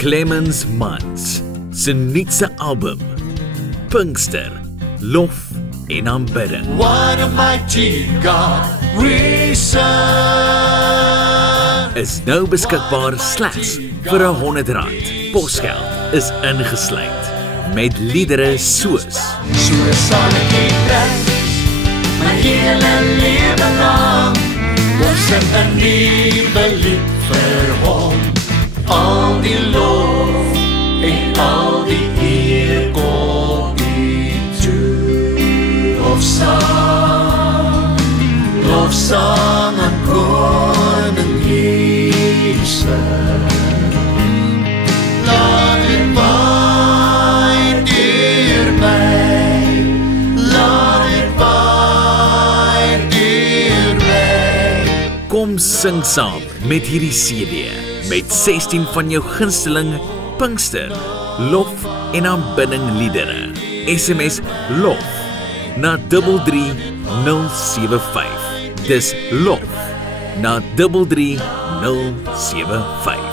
Clemens Mans se nuutste album Pinkster, Lof en Aanbidding. What a mighty God we serve. Is nou beskikbaar slegs vir R100. Posgeld is ingesluit met liedere soos So sal ek die prijs my hele lewe lang. Ons sing 'n nuwe lied vir hom. Al die lof en al die eer kom U toe. Lofsang aan Koning Jesus. Laat dit waai deur my, laat dit waai deur my. Kom sing saam met hierdie CD met 16 van jou gunsteling Pinkster, Lof en Aanbidding liedere. SMS LOF na 33075. Dis LOF na 33075.